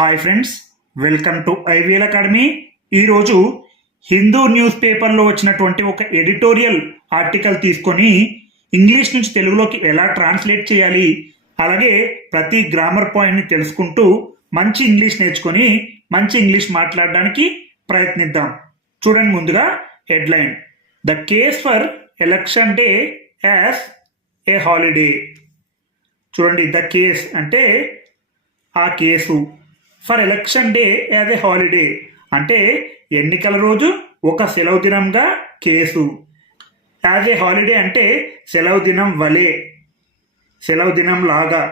Hi friends welcome to IVL academy. ఈరోజు Hindu news పేపర్లో వచ్చినటువంటి ఒక ఎడిటోరియల్ ఆర్టికల్ తీసుకొని ఇంగ్లీష్ నుంచి తెలుగులోకి ఎలా ట్రాన్స్లేట్ చేయాలి అలాగే ప్రతి గ్రామర్ పాయింట్ని తెలుసుకుంటూ మంచి ఇంగ్లీష్ నేర్చుకొని మంచి ఇంగ్లీష్ మాట్లాడడానికి ప్రయత్నిద్దాం. చూడండి ముందుగా headline. The case for election day as a holiday. చూడండి ద కేస్ అంటే ఆ case. For election day as a holiday అంటే ఎన్నికల రోజు ఒక సెలవు దినంగా కేసు. యాజ్ ఏ హాలిడే అంటే సెలవు దినం వలే సెలవు దినం లాగా.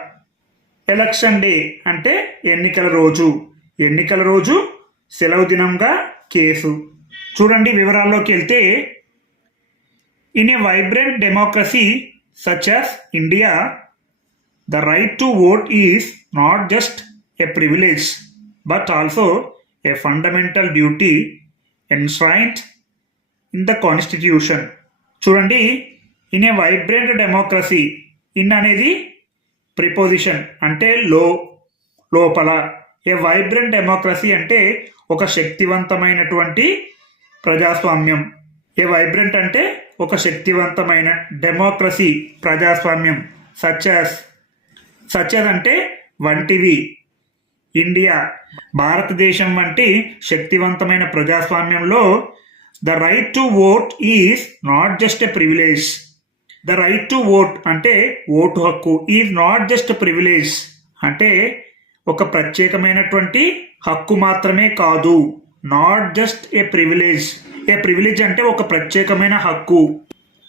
ఎలక్షన్ డే అంటే ఎన్నికల రోజు ఎన్నికల రోజు సెలవు దినంగా కేసు. చూడండి వివరాల్లోకి వెళ్తే in a vibrant democracy such as India the right to vote is not just a privilege but also a fundamental duty enshrined in the constitution. చూడండి in a vibrant democracy in అనేది preposition అంటే లో లోపల. A vibrant democracy అంటే ఒక శక్తివంతమైనటువంటి ప్రజాస్వామ్యం. A vibrant అంటే ఒక శక్తివంతమైన డెమోక్రసీ ప్రజాస్వామ్యం. సచాస్ సచ్ అంటే వంటివి. ఇండియా భారతదేశం వంటి శక్తివంతమైన ప్రజాస్వామ్యంలో the right to vote is not just a privilege. The right to vote అంటే ఓటు హక్కు ఈజ్ నాట్ జస్ట్ ప్రివిలేజ్ అంటే ఒక ప్రత్యేకమైనటువంటి హక్కు మాత్రమే కాదు not just a privilege. A privilege అంటే ఒక ప్రత్యేకమైన హక్కు.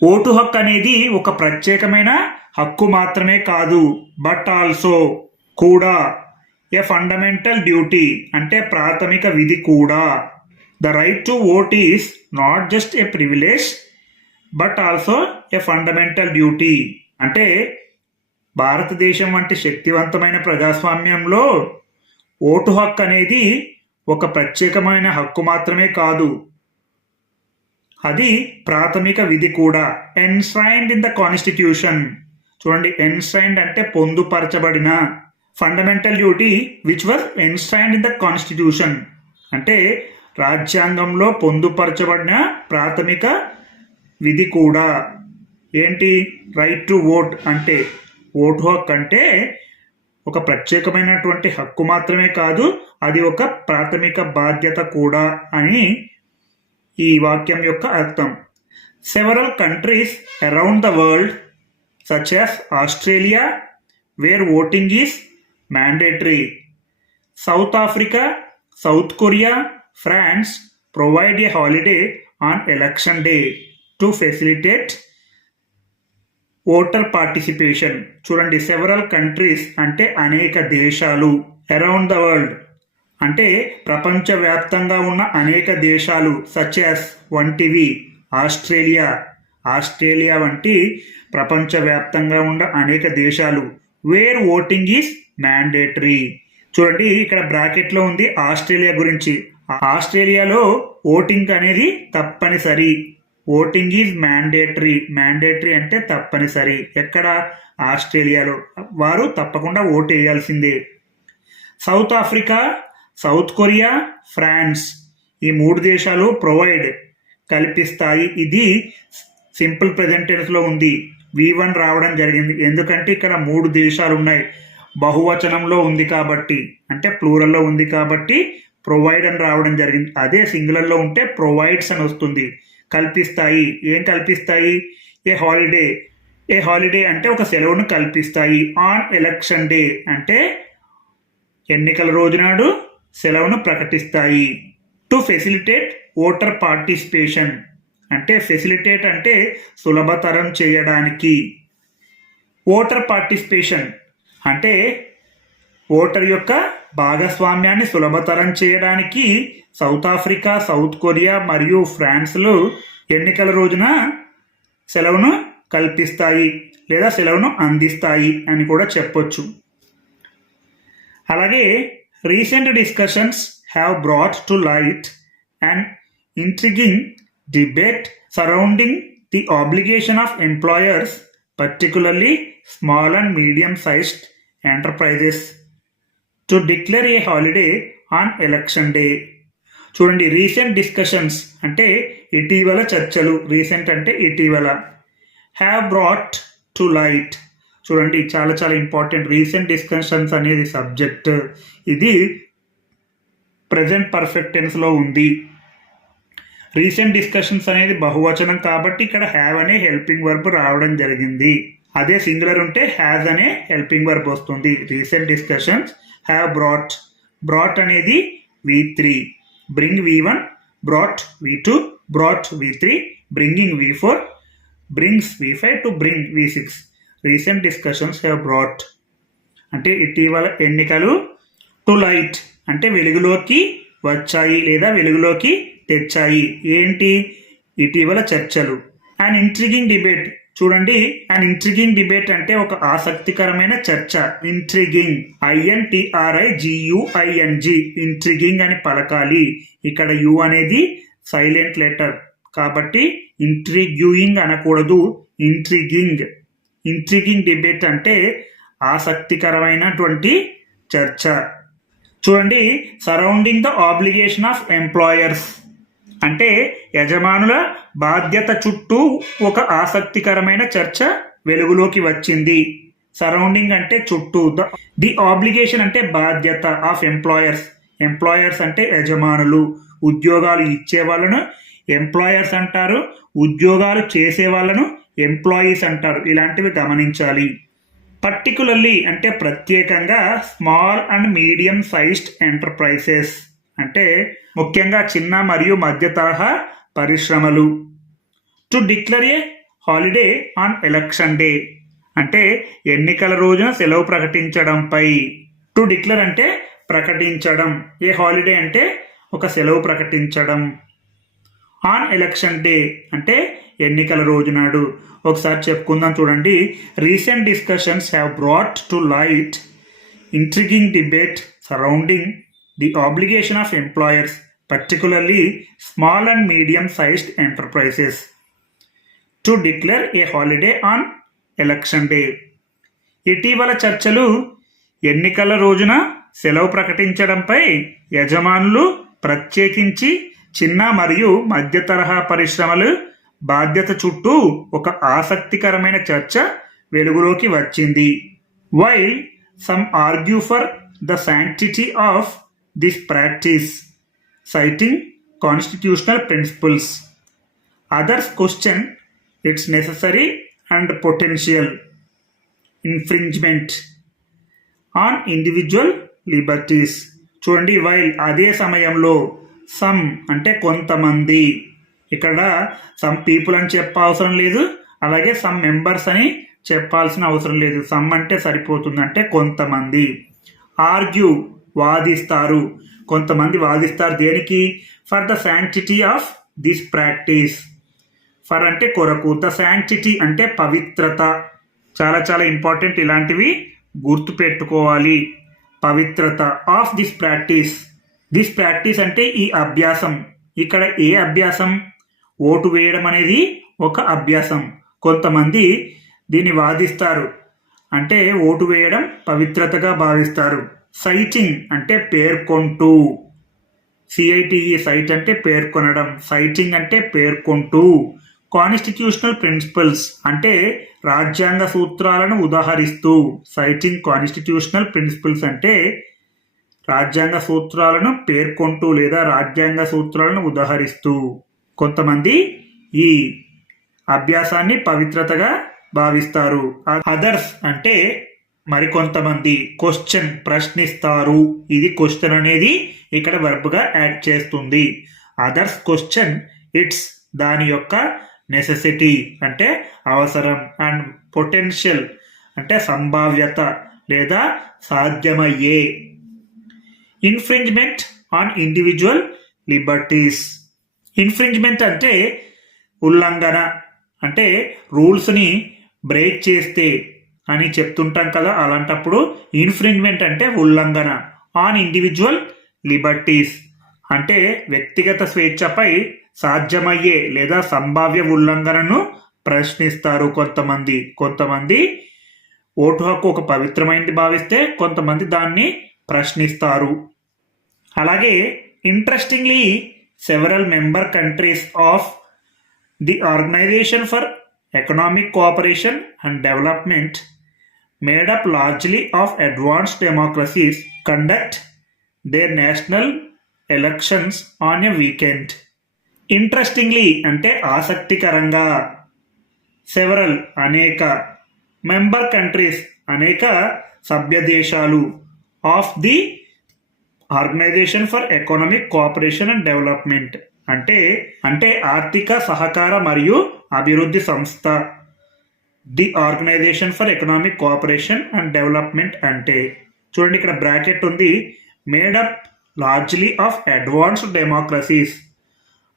ఓటు హక్కు అనేది ఒక ప్రత్యేకమైన హక్కు మాత్రమే కాదు బట్ ఆల్సో కూడా. ఏ ఫండమెంటల్ డ్యూటీ అంటే ప్రాథమిక విధి కూడా. The right to vote is not just a privilege but also a fundamental duty అంటే భారతదేశం వంటి శక్తివంతమైన ప్రజాస్వామ్యంలో ఓటు హక్కు అనేది ఒక ప్రత్యేకమైన హక్కు మాత్రమే కాదు. అది ప్రాథమిక విధి కూడా. ఎన్స్రైన్డ్ ఇన్ ద కాన్స్టిట్యూషన్ చూడండి ఎన్స్రైన్డ్ అంటే పొందుపరచబడిన fundamental duty which were enshrined in the constitution అంటే రాజ్యాంగంలో పొందుపరచబడిన ప్రాథమిక విధి కూడా. ఏంటి? రైట్ టు ఓట్ అంటే ఓటు హక్కు అంటే ఒక ప్రత్యేకమైనటువంటి హక్కు మాత్రమే కాదు అది ఒక ప్రాథమిక బాధ్యత కూడా అని ఈ వాక్యం యొక్క అర్థం. Several countries around the world such as Australia where voting is mandatory South Africa South Korea France provide a holiday on election day to facilitate voter participation చూడండి సెవరల్ కంట్రీస్ అంటే అనేక దేశాలు అరౌండ్ ద వరల్డ్ అంటే ప్రపంచవ్యాప్తంగా ఉన్న అనేక దేశాలు సచ్యాస్ వంటివి ఆస్ట్రేలియా ఆస్ట్రేలియా వంటి ప్రపంచవ్యాప్తంగా ఉన్న అనేక దేశాలు. వేర్ ఓటింగ్ ఈస్ మ్యాండేటరీ చూడండి ఇక్కడ బ్రాకెట్లో ఉంది ఆస్ట్రేలియా గురించి. ఆస్ట్రేలియాలో ఓటింగ్ అనేది తప్పనిసరి. ఓటింగ్ ఈజ్ మ్యాండేటరీ మ్యాండేటరీ అంటే తప్పనిసరి. ఎక్కడ? ఆస్ట్రేలియాలో. వారు తప్పకుండా ఓటు వేయాల్సిందే. South Africa South Korea France ఈ మూడు దేశాలు ప్రొవైడ్ కల్పిస్తాయి. ఇది సింపుల్ ప్రెజెంటెన్స్లో ఉంది. వి వన్ రావడం జరిగింది. ఎందుకంటే ఇక్కడ మూడు దేశాలు ఉన్నాయి. బహువచనంలో ఉంది కాబట్టి అంటే ప్లూరల్లో ఉంది కాబట్టి ప్రొవైడ్ అని రావడం జరిగింది. అదే సింగులర్లో ఉంటే ప్రొవైడ్స్ అని వస్తుంది. కల్పిస్తాయి. ఏం కల్పిస్తాయి? A holiday. ఏ హాలిడే అంటే ఒక సెలవును కల్పిస్తాయి. ఆన్ ఎలక్షన్ డే అంటే ఎన్నికల రోజునాడు సెలవును ప్రకటిస్తాయి. టు ఫెసిలిటేట్ ఓటర్ పార్టిసిపేషన్ అంటే ఫెసిలిటేట్ అంటే సులభతరం చేయడానికి. ఓటర్ పార్టిసిపేషన్ అంటే ఓటర్ యొక్క భాగస్వామ్యాన్ని సులభతరం చేయడానికి సౌత్ ఆఫ్రికా సౌత్ కొరియా మరియు ఫ్రాన్స్లు ఎన్నికల రోజున సెలవును కల్పిస్తాయి లేదా సెలవును అందిస్తాయి అని కూడా చెప్పొచ్చు. అలాగే recent discussions have brought to light and intriguing debate surrounding the obligation of employers particularly small and medium sized enterprises to declare a holiday on election day చూడండి రీసెంట్ డిస్కషన్స్ అంటే ఇటీవల చర్చలు. రీసెంట్ అంటే ఇటీవల. హ్యావ్ బ్రాట్ టు లైట్ చూడండి చాలా చాలా important recent discussions అనేది సబ్జెక్ట్ ఇది ప్రజెంట్ పర్ఫెక్ట్ టెన్స్లో ఉంది. రీసెంట్ డిస్కషన్స్ అనేది బహువచనం కాబట్టి ఇక్కడ హ్యావ్ అనే హెల్పింగ్ వర్బ్ రావడం జరిగింది. అదే సింగులర్ ఉంటే హ్యాజ్ అనే హెల్పింగ్ వర్బ్ వస్తుంది. Recent discussions have brought brought అనేది V three bring V one brought V two brought V three bringing V four brings V five to bring V six recent discussions have brought అంటే ఇటీవల ఎన్నికలు to light అంటే వెలుగులోకి వచ్చాయి లేదా వెలుగులోకి తెచ్చాయి. ఏంటి? ఇటీవల చర్చలు. అండ్ ఇంట్రిగింగ్ డిబేట్ చూడండి అండ్ ఇంట్రిగింగ్ డిబేట్ అంటే ఒక ఆసక్తికరమైన చర్చ. ఇంట్రిగింగ్ ఐఎన్టిఆర్ఐ జియుఐఎన్జి ఇంట్రిగింగ్ అని పలకాలి. ఇక్కడ యు అనేది సైలెంట్ లెటర్ కాబట్టి ఇంట్రిగ్యూయింగ్ అనకూడదు. ఇంట్రిగింగ్ ఇంట్రిగింగ్ డిబేట్ అంటే ఆసక్తికరమైనటువంటి చర్చ. చూడండి surrounding the obligation of employers అంటే యజమానుల బాధ్యత చుట్టూ ఒక ఆసక్తికరమైన చర్చ వెలుగులోకి వచ్చింది. సరౌండింగ్ అంటే చుట్టూ. ద ది ఆబ్లిగేషన్ అంటే బాధ్యత ఆఫ్ ఎంప్లాయర్స్ ఎంప్లాయర్స్ అంటే యజమానులు. ఉద్యోగాలు ఇచ్చే వాళ్ళను ఎంప్లాయర్స్ అంటారు. ఉద్యోగాలు చేసే వాళ్ళను ఎంప్లాయీస్ అంటారు. ఇలాంటివి గమనించాలి. పర్టికులర్లీ అంటే ప్రత్యేకంగా small and medium sized enterprises అంటే ముఖ్యంగా చిన్న మరియు మధ్య తరహా పరిశ్రమలు. To declare a holiday on election day అంటే ఎన్నికల రోజున సెలవు ప్రకటించడంపై. టు డిక్లేర్ అంటే ప్రకటించడం. ఏ హాలిడే అంటే ఒక సెలవు ప్రకటించడం. ఆన్ ఎలక్షన్ డే అంటే ఎన్నికల రోజు నాడు. ఒకసారి చెప్పుకుందాం చూడండి. Recent discussions have brought to light intriguing debate surrounding the obligation of employers particularly small and medium sized enterprises to declare a holiday on election day ఇటీవల చర్చలు ఎన్నికల రోజున సెలవు ప్రకటించడంపై యజమానులు ప్రత్యేకించి చిన్న మరియు మధ్య తరహా పరిశ్రమలు బాధ్యత చుట్టూ ఒక ఆసక్తికరమైన చర్చ వెలుగులోకి వచ్చింది. While some argue for the sanctity of this practice citing constitutional principles others question its necessary and potential infringement on individual liberties చూడండి వైల్ అదే సమయంలో సమ్ అంటే కొంతమంది ఇక్కడ సమ్ పీపుల్ అని చెప్పవసరం లేదు అలాగే సమ్ మెంబర్స్ అని చెప్పాల్సిన అవసరం లేదు. సమ్ అంటే సరిపోతుంది అంటే కొంతమంది. ఆర్గ్యూ వాదిస్తారు. కొంతమంది వాదిస్తారు దేనికి? For the sanctity of this practice for అంటే కొరకు. ద శాంక్టిటీ అంటే పవిత్రత. చాలా చాలా ఇంపార్టెంట్ ఇలాంటివి గుర్తు పెట్టుకోవాలి పవిత్రత of this practice this practice అంటే ఈ అభ్యాసం. ఇక్కడ ఏ అభ్యాసం? ఓటు వేయడం అనేది ఒక అభ్యాసం. కొంతమంది దీన్ని వాదిస్తారు. అంటే ఓటు వేయడం పవిత్రతగా భావిస్తారు. సైటింగ్ అంటే పేర్కొంటూ. సిఐటిఈ సైట్ అంటే పేర్కొనడం సైటింగ్ అంటే పేర్కొంటూ. కాన్స్టిట్యూషనల్ ప్రిన్సిపల్స్ అంటే రాజ్యాంగ సూత్రాలను ఉదాహరిస్తూ. సైటింగ్ కాన్స్టిట్యూషనల్ ప్రిన్సిపల్స్ అంటే రాజ్యాంగ సూత్రాలను పేర్కొంటూ లేదా రాజ్యాంగ సూత్రాలను ఉదాహరిస్తూ. కొంతమంది ఈ అభ్యాసాన్ని పవిత్రతగా భావిస్తారు. అదర్స్ అంటే మరికొంతమంది క్వశ్చన్ ప్రశ్నిస్తారు. ఇది క్వశ్చన్ అనేది ఇక్కడ వర్బ్గా యాడ్ చేస్తుంది. అదర్స్ క్వశ్చన్ ఇట్స్ దాని యొక్క నెసెసిటీ అంటే అవసరం అండ్ పొటెన్షియల్ అంటే సంభావ్యత లేదా సాధ్యమయ్యే. Infringement on individual liberties infringement అంటే ఉల్లంఘన అంటే రూల్స్ని బ్రేక్ చేస్తే అని చెప్తుంటాం కదా అలాంటప్పుడు ఇన్ఫ్రింజ్మెంట్ అంటే ఉల్లంఘన ఆన్ ఇండివిజువల్ లిబర్టీస్ అంటే వ్యక్తిగత స్వేచ్ఛపై సాధ్యమయ్యే లేదా సంభావ్య ఉల్లంఘనను ప్రశ్నిస్తారు కొంతమంది. కొంతమంది ఓటు హక్కు ఒక పవిత్రమైనది భావిస్తే కొంతమంది దాన్ని ప్రశ్నిస్తారు. అలాగే interestingly several member countries of the organisation for economic cooperation and development made up largely of advanced democracies conduct their national elections on a weekend. Interestingly అంటే ఆసక్తికరంగా సెవరల్ అనేక మెంబర్ కంట్రీస్ అనేక సభ్య దేశాలు of the organisation for economic cooperation and development అంటే అంటే ఆర్థిక సహకార మరియు అభివృద్ధి సంస్థ the organisation for economic cooperation and development అంటే చూడండి ఇక్కడ బ్రాకెట్ ఉంది made up largely of advanced democracies.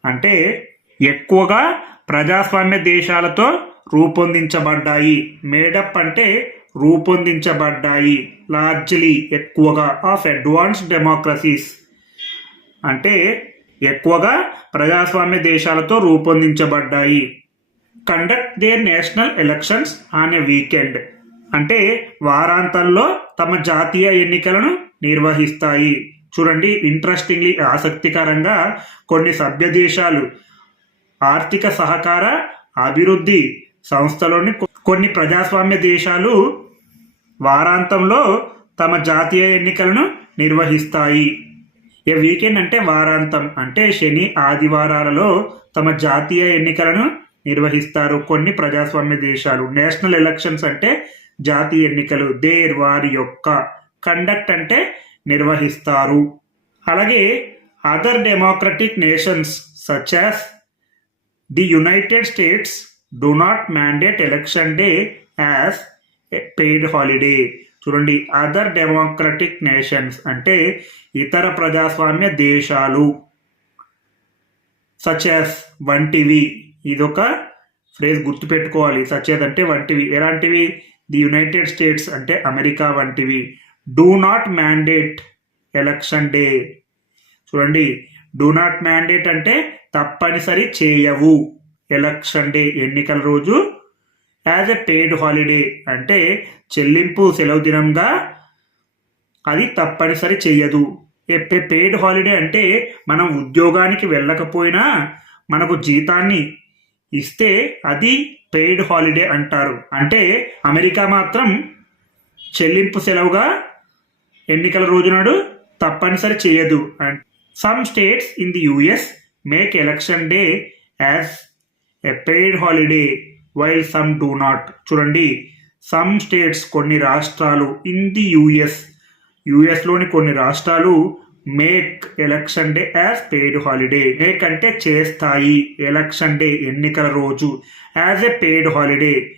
అంటే ఎక్కువగా ప్రజాస్వామ్య దేశాలతో రూపొందించబడ్డాయి. మేడప్ అంటే రూపొందించబడ్డాయి లార్జ్లీ ఎక్కువగా ఆఫ్ అడ్వాన్స్డ్ డెమోక్రసీస్. అంటే ఎక్కువగా ప్రజాస్వామ్య దేశాలతో రూపొందించబడ్డాయి. Conduct their national elections on a weekend అంటే వారాంతంలో తమ జాతీయ ఎన్నికలను నిర్వహిస్తాయి. చూడండి ఇంట్రెస్టింగ్లీ ఆసక్తికరంగా కొన్ని సభ్య దేశాలు ఆర్థిక సహకార అభివృద్ధి సంస్థలోని కొన్ని ప్రజాస్వామ్య దేశాలు వారాంతంలో తమ జాతీయ ఎన్నికలను నిర్వహిస్తాయి. ఏ వీకెండ్ అంటే వారాంతం. అంటే శని ఆదివారాలలో తమ జాతీయ ఎన్నికలను నిర్వహిస్తారు. కొన్ని ప్రజాస్వామ్య దేశాలు నేషనల్ ఎలక్షన్స్ అంటే జాతీయ ఎన్నికలు దేర్ వారి యొక్క కండక్ట్ అంటే నిర్వహిస్తారు. అలాగే other democratic nations such as the United States do not mandate election day as paid holiday. చూడండి అదర్ డెమోక్రటిక్ నేషన్స్ అంటే ఇతర ప్రజాస్వామ్య దేశాలు సచ్ యాజ్ వంటివి. ఇదొక ఫ్రేజ్ గుర్తుపెట్టుకోవాలి. సచ్ అంటే వంటివి. ఎలాంటివి? ది యునైటెడ్ స్టేట్స్ అంటే అమెరికా వంటివి. Do not mandate election day. చూడండి. డూ నాట్ మ్యాండేట్ అంటే తప్పనిసరి చేయవు ఎలక్షన్ డే ఎన్నికల రోజు. యాజ్ ఎ పెయిడ్ హాలిడే అంటే చెల్లింపు సెలవు దినంగా అది తప్పనిసరి చేయదు పెయిడ్ హాలిడే అంటే మనం ఉద్యోగానికి వెళ్ళకపోయినా మనకు జీతాన్ని ఇస్తే అది పెయిడ్ హాలిడే అంటారు. అంటే అమెరికా మాత్రం చెల్లింపు సెలవుగా ఎన్నికల రోజు నాడు తప్పనిసరి చేయదు. And some states in the US make election day as a paid holiday while some do not చూడండి సమ్ స్టేట్స్ కొన్ని రాష్ట్రాలు ఇన్ ది యుఎస్ యుఎస్లోని కొన్ని రాష్ట్రాలు make election day as paid holiday make అంటే చేస్తాయి. ఎలక్షన్ డే ఎన్నికల రోజు. యాజ్ ఎ పెయిడ్ హాలిడే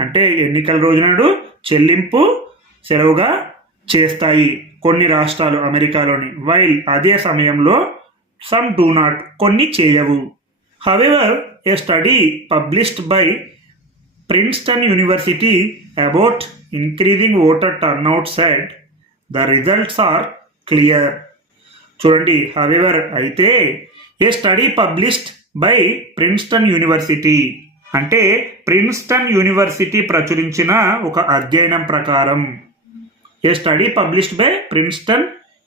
అంటే ఎన్నికల రోజు నాడు చెల్లింపు సెలవుగా చేస్తాయి. కొన్ని రాష్ట్రాలు అమెరికాలోని. వైల్ అదే సమయంలో సమ్ డూ నాట్ కొన్ని చేయవు. However a study published by Princeton University about increasing voter turnout said the results are clear చూడండి హవెవర్ అయితే a study published by Princeton University అంటే ప్రిన్స్టన్ యూనివర్సిటీ ప్రచురించిన ఒక అధ్యయనం ప్రకారం. A study published by Princeton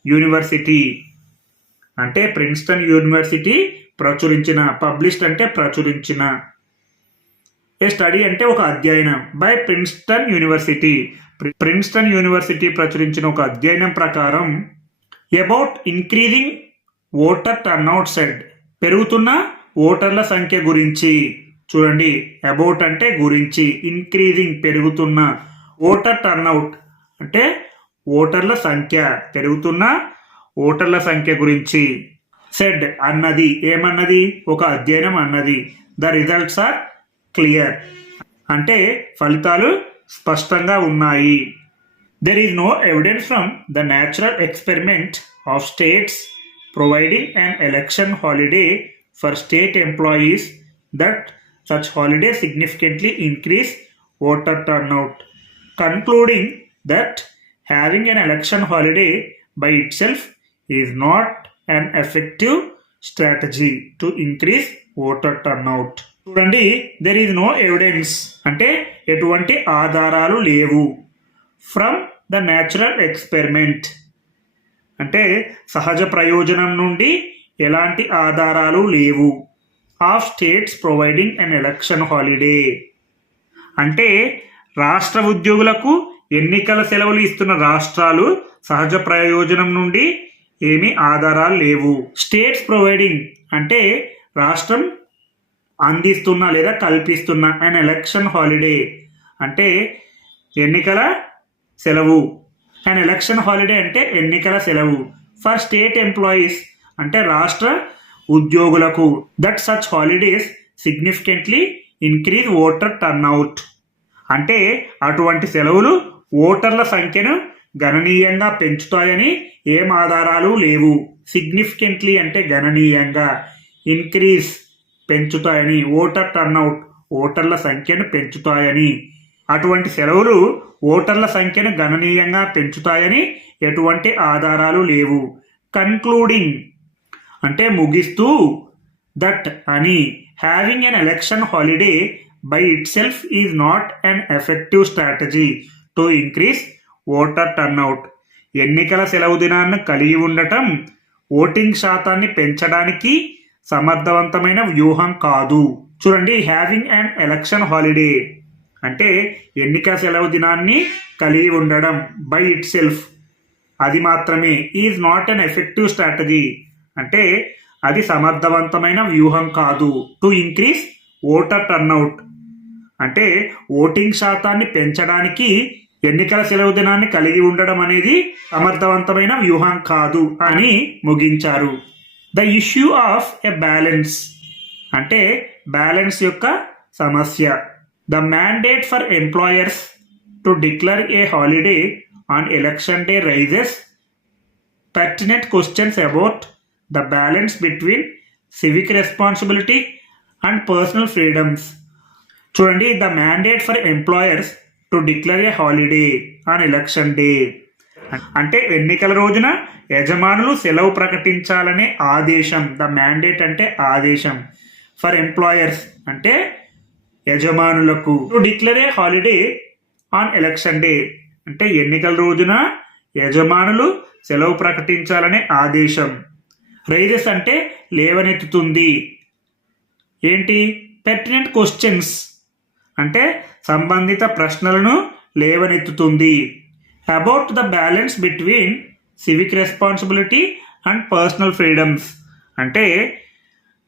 University అంటే Princeton university ప్రచురించిన published అంటే ప్రచురించిన. ఏ స్టడీ అంటే ఒక అధ్యయనం బై ప్రిన్స్టన్ యూనివర్సిటీ ప్రి- ప్రిన్స్టన్ యూనివర్సిటీ ప్రచురించిన ఒక అధ్యయనం ప్రకారం about increasing voter turnout said. పెరుగుతున్న ఓటర్ల సంఖ్య గురించి. చూడండి అబౌట్ అంటే గురించి ఇంక్రీజింగ్ పెరుగుతున్న ఓటర్ టర్న్అవుట్. అంటే ఓటర్ల సంఖ్య పెరుగుతున్న ఓటర్ల సంఖ్య గురించి. సెడ్ అన్నది ఏమన్నది? ఒక అధ్యయనం అన్నది. The results are clear. అంటే ఫలితాలు స్పష్టంగా ఉన్నాయి. There is no evidence from the natural experiment of states providing and election holiday for state employees that such holiday significantly increase voter turnout concluding that having an election holiday by itself is not an effective strategy to increase voter turnout చూడండి there is no evidence అంటే ఎటువంటి ఆధారాలు లేవు. From the natural experiment అంటే సహజ ప్రయోజనం నుండి ఎలాంటి ఆధారాలు లేవు. Of states providing an election holiday అంటే రాష్ట్ర ఉద్యోగులకు ఎన్నికల సెలవులు ఇస్తున్న రాష్ట్రాలు సహజ ప్రయోజనం నుండి ఏమీ ఆధారాలు లేవు. స్టేట్స్ ప్రొవైడింగ్ అంటే రాష్ట్రం అందిస్తున్న లేదా కల్పిస్తున్న అన్ ఎలక్షన్ హాలిడే అంటే ఎన్నికల సెలవు. అండ్ ఎలక్షన్ హాలిడే అంటే ఎన్నికల సెలవు. ఫర్ స్టేట్ ఎంప్లాయీస్ అంటే రాష్ట్ర ఉద్యోగులకు. That such holidays significantly increase voter turnout. అంటే అటువంటి సెలవులు ఓటర్ల సంఖ్యను గణనీయంగా పెంచుతాయని ఏం ఆధారాలు లేవు. సిగ్నిఫికెంట్లీ అంటే గణనీయంగా ఇంక్రీజ్ పెంచుతాయని ఓటర్ టర్న్అవుట్ ఓటర్ల సంఖ్యను పెంచుతాయని. అటువంటి సెలవులు ఓటర్ల సంఖ్యను గణనీయంగా పెంచుతాయని ఎటువంటి ఆధారాలు లేవు. కన్క్లూడింగ్ అంటే ముగిస్తూ దట్ అని. Having an election holiday by itself is not an effective strategy to increase voter turnout ఎన్నికల సెలవు దినాన్ని కలిగి ఉండటం ఓటింగ్ శాతాన్ని పెంచడానికి సమర్థవంతమైన వ్యూహం కాదు. చూడండి హ్యావింగ్ అన్ ఎలక్షన్ హాలిడే అంటే ఎన్నిక సెలవు దినాన్ని కలిగి ఉండడం బై ఇట్ సెల్ఫ్ అది మాత్రమే. Is not an effective strategy అంటే అది సమర్థవంతమైన వ్యూహం కాదు. టు ఇంక్రీజ్ ఓటర్ టర్న్అవుట్ అంటే ఓటింగ్ శాతాన్ని పెంచడానికి ఎన్నికల సెలవు దినాన్ని కలిగి ఉండడం అనేది సమర్థవంతమైన వ్యూహం కాదు అని ముగించారు. The issue of a balance అంటే బ్యాలెన్స్ యొక్క సమస్య. The mandate for employers to declare a holiday on election day raises pertinent questions about the balance between civic responsibility and personal freedoms. చూడండి the mandate for employers to declare a holiday on election day అంటే ఎన్నికల రోజున యజమానులు సెలవు ప్రకటించాలనే ఆదేశం the mandate అంటే ఆదేశం for employers అంటే యజమానులకు to holiday on election day అంటే ఎన్నికల రోజున యజమానులు సెలవు ప్రకటించాలనే ఆదేశం. రైజెస్ అంటే లేవనెత్తుతుంది. ఏంటి? పెర్టినెంట్ క్వశ్చన్స్ అంటే సంబంధిత ప్రశ్నలను లేవనెత్తుతుంది. About the balance between civic responsibility and personal freedoms అంటే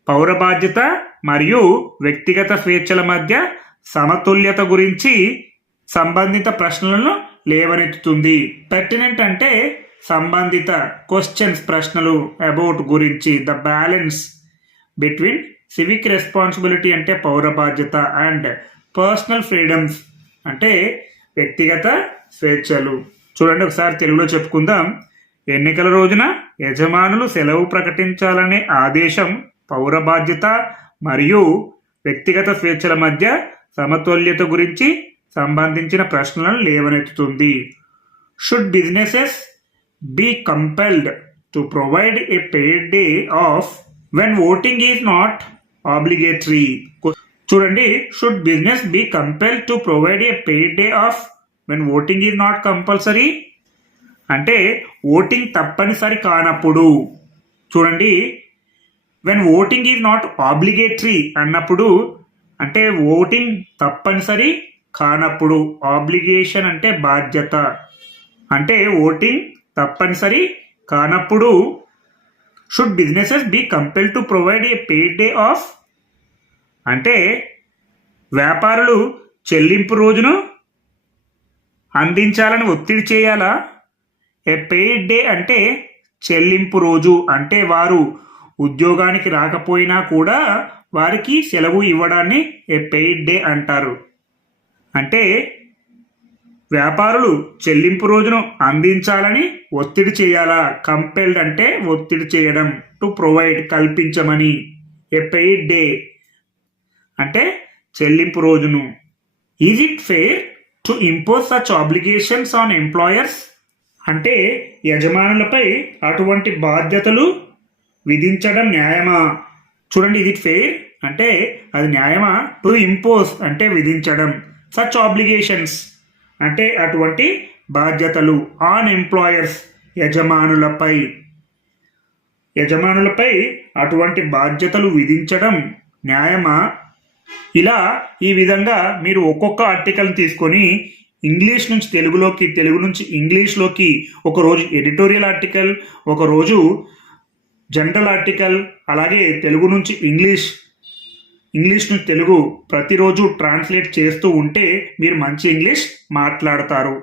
పౌర బాధ్యత మరియు వ్యక్తిగత స్వేచ్ఛల మధ్య సమతుల్యత గురించి సంబంధిత ప్రశ్నలను లేవనెత్తుతుంది. పెర్టినెంట్ అంటే సంబంధిత క్వశ్చన్స్ ప్రశ్నలు అబౌట్ గురించి the balance between civic responsibility అంటే పౌర బాధ్యత అండ్ పర్సనల్ ఫ్రీడమ్స్ అంటే వ్యక్తిగత స్వేచ్ఛలు. చూడండి ఒకసారి తెలుగులో చెప్పుకుందాం. ఎన్నికల రోజున యజమానులు సెలవు ప్రకటించాలనే ఆదేశం పౌర బాధ్యత మరియు వ్యక్తిగత స్వేచ్ఛల మధ్య సమతుల్యత గురించి సంబంధించిన ప్రశ్నలను లేవనెత్తుతుంది. Should businesses be compelled to provide a paid day off when voting is not obligatory చూడండి should business be compel to provide a paid day off when voting is not compulsory అంటే ఓటింగ్ తప్పనిసరి కానప్పుడు. చూడండి when voting is not obligatory అన్నప్పుడు అంటే voting తప్పనిసరి కానప్పుడు obligation అంటే బాధ్యత. అంటే ఓటింగ్ తప్పనిసరి కానప్పుడు should businesses be compel to provide a paid day off అంటే వ్యాపారులు చెల్లింపు రోజును అందించాలని ఒత్తిడి చేయాలా? ఏ పేడ్ డే అంటే చెల్లింపు రోజు అంటే వారు ఉద్యోగానికి రాకపోయినా కూడా వారికి సెలవు ఇవ్వడాన్ని ఏ పెయిడ్ డే అంటారు. అంటే వ్యాపారులు చెల్లింపు రోజును అందించాలని ఒత్తిడి చేయాలా? కంపెల్డ్ అంటే ఒత్తిడి చేయడం to provide కల్పించమని. A paid day? అంటే చెల్లింపు రోజును. Is it fair to impose such obligations on employers అంటే యజమానులపై అటువంటి బాధ్యతలు విధించడం న్యాయమా? చూడండి ఇది ఫెయిర్ అంటే అది న్యాయమా? టు ఇంపోజ్ అంటే విధించడం. సచ్ ఆబ్లిగేషన్స్ అంటే అటువంటి బాధ్యతలు. On employers యజమానులపై. యజమానులపై అటువంటి బాధ్యతలు విధించడం న్యాయమా? ఇలా ఈ విధంగా మీరు ఒక్కొక్క ఆర్టికల్ తీసుకొని ఇంగ్లీష్ నుంచి తెలుగులోకి తెలుగు నుంచి ఇంగ్లీష్లోకి ఒకరోజు ఎడిటోరియల్ ఆర్టికల్ ఒకరోజు జనరల్ ఆర్టికల్ అలాగే తెలుగు నుంచి ఇంగ్లీష్ ఇంగ్లీష్ నుంచి తెలుగు ప్రతిరోజు ట్రాన్స్లేట్ చేస్తూ ఉంటే మీరు మంచి ఇంగ్లీష్ మాట్లాడతారు.